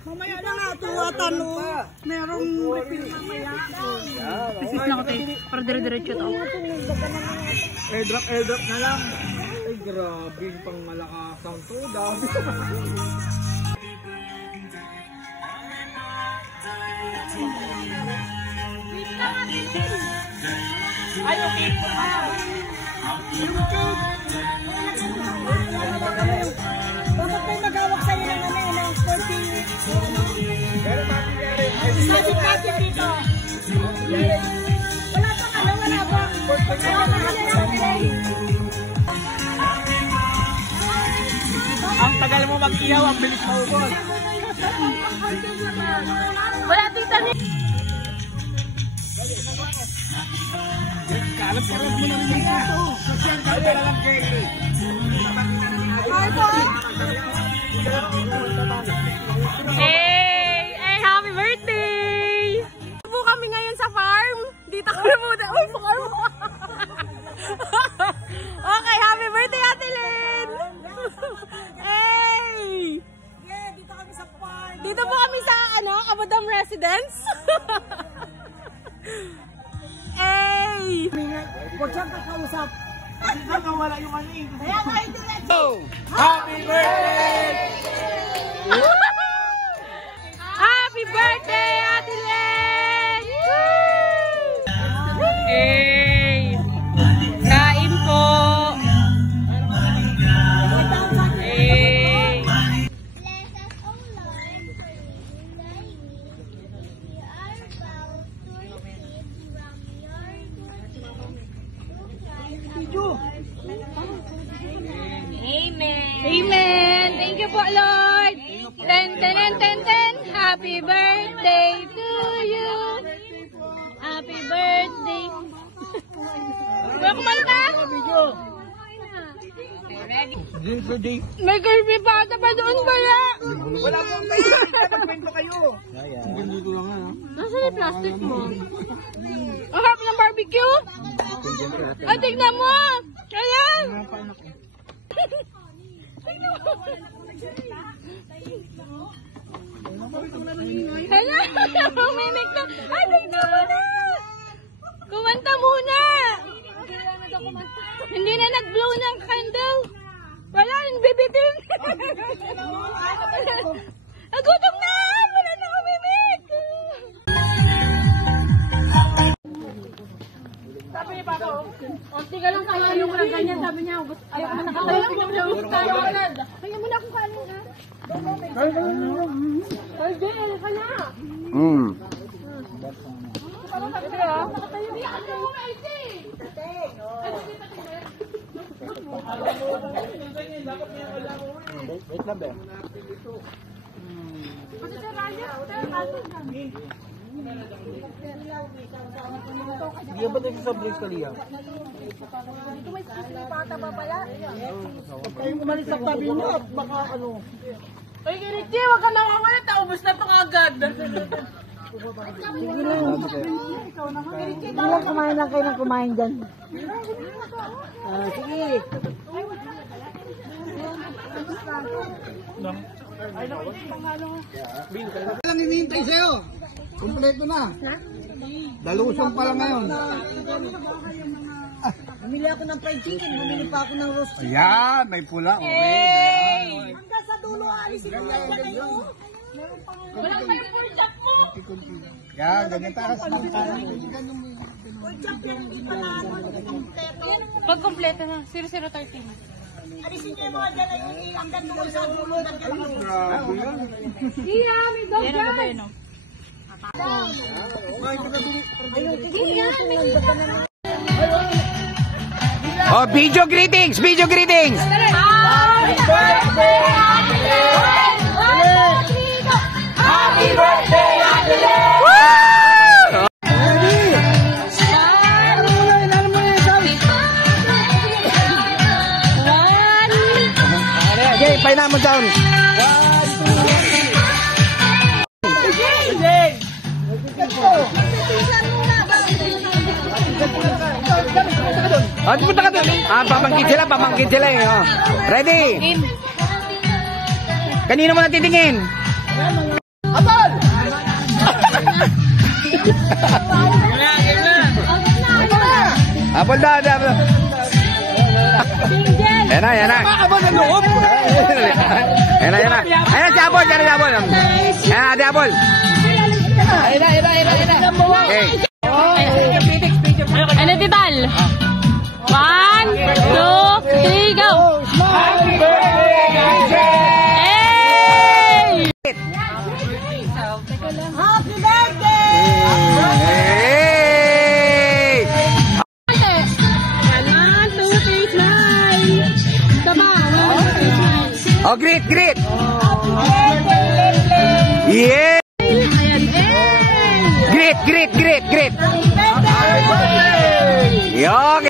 Mamaya na nga, tuwatan mo. Merong refill mamaya. Pisis lang ito eh. Para dire-diretso to. Airdrop na lang. Ay, grabe. Pang malakasang to. Dami. Ay, okay po. Bakit kayo magawak sa'yo ng ano yun, ng 40? Magic natin dito. Wala pa ka, wala pa. Ang tagal mo mag-iyaw, ang bilis mo ubos. Wala tita ni. Kalap-kalap mo naman yung ito. Kalap na lang kayo. Hey! Hey! Happy birthday! Po kami ngayon sa farm. Dito kami muna. Uy, farm! Okay, happy birthday, Ate Lynn! Hey! Yeah, dito kami sa farm. Dito po kami sa, Abadam Residence. Hey! Huwag siyang kakausap. Hanggang wala yung ano eh. Kaya kayo diretso. Happy birthday! Happy birthday, Ate Len! Hey! Kain po! Hey! Bless us, O Lord, for we thy we are about to receive from your good through Amen. Amen! Thank you po, Lord! Ten. Happy birthday to you! Happy birthday! Wala kumalo ka? Drink for day. May crispy pata pa doon kaya? Wala mo ang kayo. Kapag-kwento kayo. Ang ganda ko lang ha. Nasaan yung plastic mo? Ang harap ng barbecue? Ay, tignan mo! Ayan! Tignan mo! Ayan! Mimik na! Ay, tignan mo na! Kumanta muna! Hindi na nag-blow ng candle! Wala, bibitin! Nagutom na! Wala na kumimik! Sabi niya pa ako, onti ka lang kayo mo lang ganyan. Sabi niya, ayaw mo na kakayo mo lang. Kaya mo na akong kanin ha. Ay, Jel, ka na. Parang sabi niya, nakatayo niya. Ano mo nga iti? Wait lang ba? Kasi sa radyo, kami. Hindi ba tayo sa Blaze Kalia? Dito may crispy pata pa pala. Kayo umalis sa tabi mo at baka ano. Ay, Kirichi, huwag ka nakakalit. Ubus na ito agad. Kumain lang kayo ng kumain dyan. Sige. Lang hinihintay sa'yo. Kompleto na. Dalusong pa lang ngayon. Bumili ako ng fried chicken, bumili pa ako ng roast chicken. Ayan, may pula. Hey! Hanggang sa dulo, alisin mo yan kayo. Wala pa yung pork mo. Yan, ganyan taas ng kanin. Pork chop yan, hindi pa lang kompleto. Pag kompleto na, 0013. Alisin niyo yung mga dyan, hanggang dulo sa dulo. Grabe yan. Iya, may dog yan. Yan ang babae, no? Oh, video greetings! Video greetings! Happy birthday, Ate Len! Happy birthday, Ate Len! Okay, paina mo down. Oh, punta ka doon. Pamangkin sila eh. Oh. Ready? Kanino mo natitingin? Apple daw, apple. Yan na, yan na. Yan na, yan na. Ayan si Apple, yan na si Apple. Yan na, si Apple. Okay. Ano, Tital? 1, 2, 3, go! Happy birthday! Hey! Happy birthday! Hey! 1, 2, 3, smile! Tama, 1, 2, 3, smile. Oh, greet, greet! Yeah! Ayan, hey! Greet, greet, greet, greet! Yo!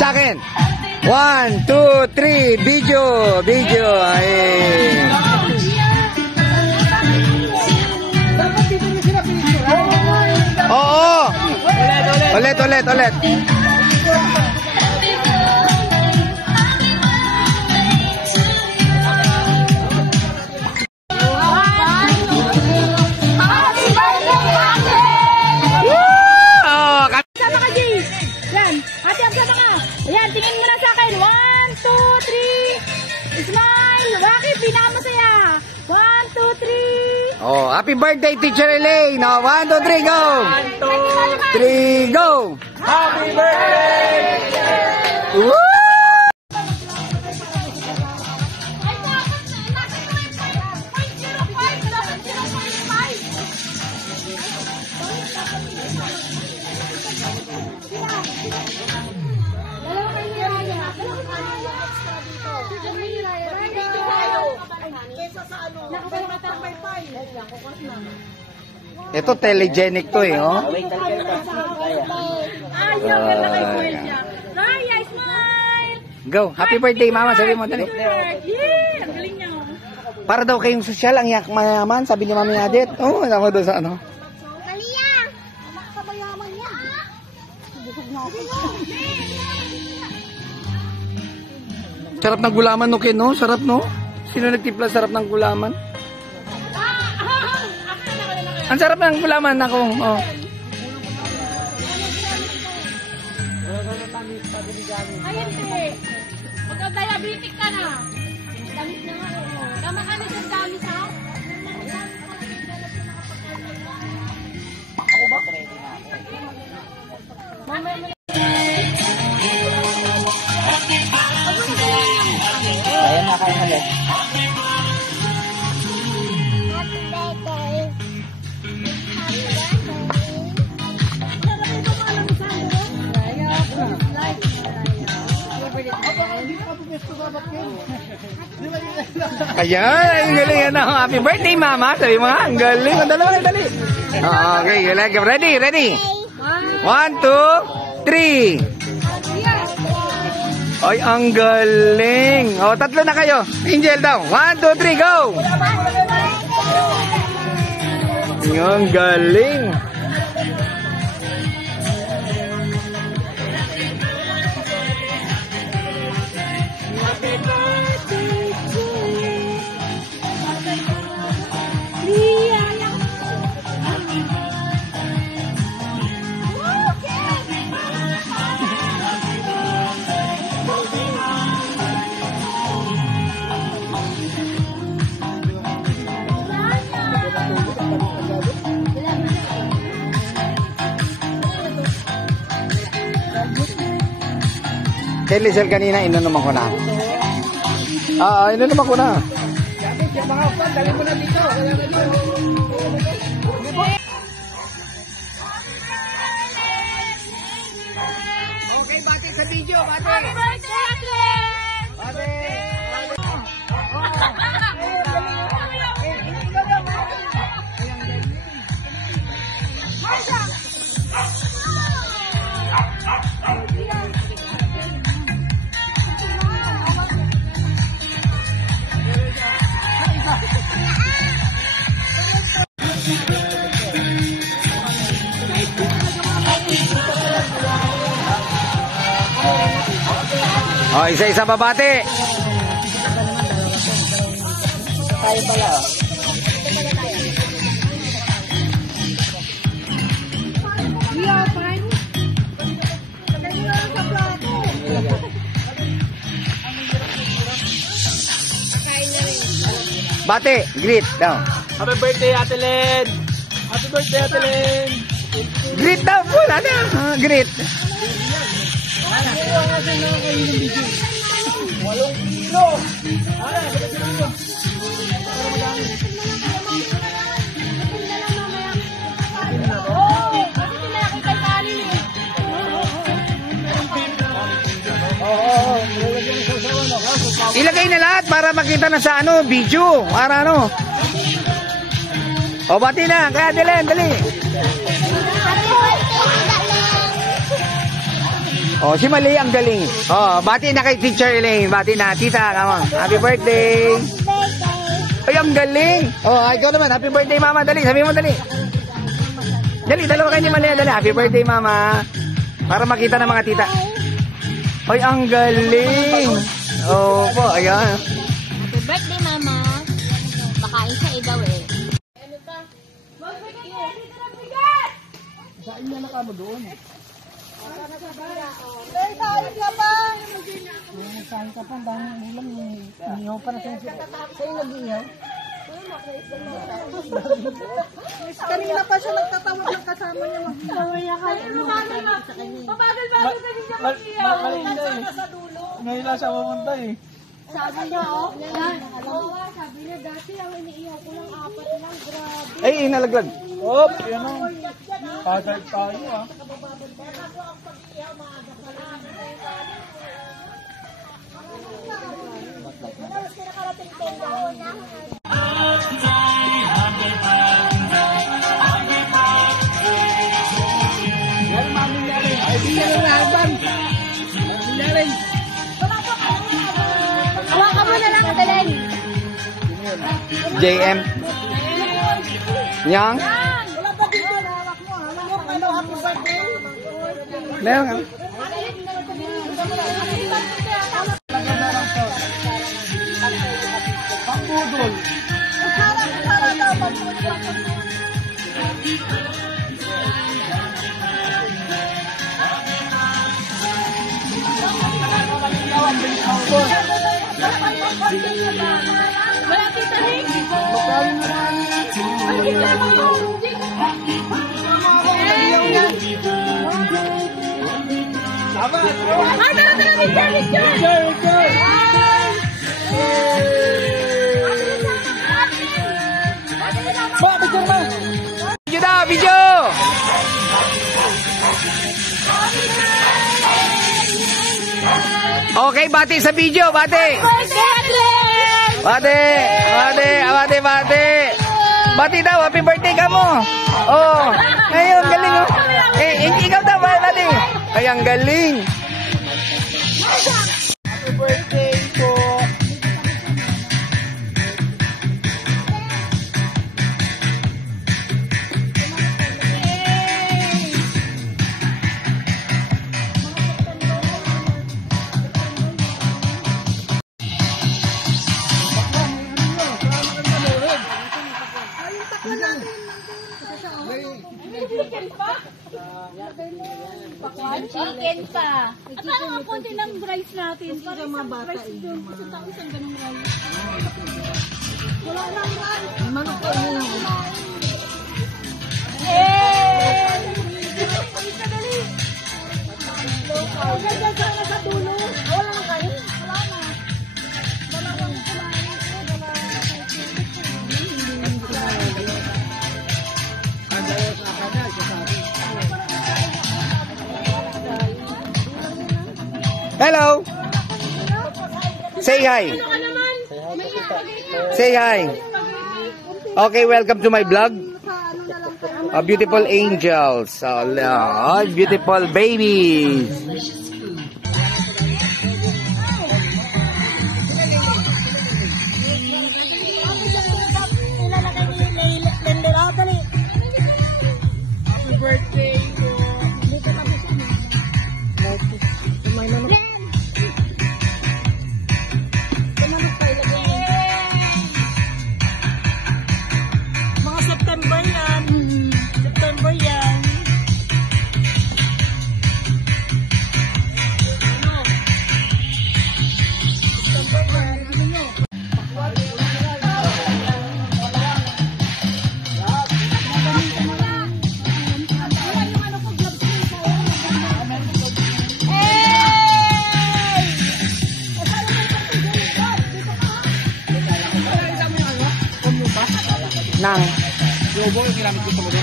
Sa akin. 1, 2, 3, video, video. Ay. Oo. Ulit, ulit, ulit. Sama ka, G! Yan, hati-hati sama ka. Ayan, tingin mo na sa akin. 1, 2, 3. Smile! Rocky, pinakamasaya. 1, 2, 3. Oh, happy birthday, Teacher Elaine. No, 1, 2, 3, go. 1, 2, 3, go. Happy birthday. Woo! Ito telegenic to eh, oh. Raya, smile! Go, happy birthday mama, sabi mo dali. Yeah, ang galing niya. Para daw kayong sosyal, ang yak mayaman, sabi ni Mami Adet. Oh, ako doon sa ano. Kalia! Makakabayaman niya. Sarap ng gulaman no, Ken, no? Sarap, no? Sino nagtimpla sarap ng gulaman? Ang sarap ng gulaman ako. Oh. Ay, hindi. Magka-diabetic ka na. Damit na nga. Tama ka na sa dalis, ha? Ako ba? Mamaya. Ayan na kayo ulit. Ayan, ang galing yan. Happy birthday, mama. Sabi mo nga, ang galing. Ang dalawa, dali. Okay, ready, ready. 1, 2, 3. Ay, ang galing. O, tatlo na kayo. Angel daw. 1, 2, 3, go. Ang galing. Kay Lizelle kanina, inunuman ko na. Inunuman ko na. Mga fan, dali mo na dito. Okay, bati sa video, bati. Happy birthday, Atlet! Bati. Isa-isa babati. Tayo pala. Yeah, fine. Lagay mo lang sa plato. Bati, greet daw. Happy birthday, Ate Len. Happy birthday, Ate Len. Greet daw po, ano? Greet. Ilagay na lahat para makita na sa ano, video. Para ano. O, bati na. Kaya Dylan, dali. O, si Mali ang galing. O, bati na kay Teacher Elaine. Bati na. Tita, come on. Happy birthday. Ay, ang galing. O, ikaw naman. Happy birthday, Mama. Dali, sabi mo, dali. Dali, dalawa kayo ni Mali. Dali, happy birthday, Mama. Para makita ng mga tita. Ay, ang galing. Opo, ayan. Happy birthday, Mama. Makain sa igaw eh. Saan niya nakamo doon? Hey, kain ka pa. Saan ka pa? Dahil ulam ni Niyo pa na sa'yo. Sa'yo nag-iyaw? Kanina pa siya nagtatawag ng kasama niya Papagal-bagal sa niya mag-iyaw. Ngayon lang siya mamunta eh. Sabi niya, sabi niya, dati ang iniiyaw ko lang 4 lang, grabe. Ay, nalaglag. Op, yan o. Pagay tayo ah. Hawakan mo na lang, Belen. JM. Yang. Wala pa dito na hawak mo. Ano, happy birthday. Meron ka. Pambudol. Wala kita rin. Magkaling naman. Sabat! Video daw, video! Okay, bati sa video, bati! Bati! Bati daw, happy birthday ka mo! Oh, ngayon, galing oh! Ikaw daw, bati! Ay, ang galing! Happy birthday po! Chicken pa. Akala nga konti ng rice natin. Para isang rice doon. Isang ganong rice. Wala lang rice. Manok ko yun. Dali! Huwag ka dyan sa dulo. Hello. Say hi. Say hi. Okay, welcome to my vlog. Beautiful angels. Beautiful babies. Happy birthday to... Mga September yan. September yan. Nang. Yobo yung ginamit ko sa mga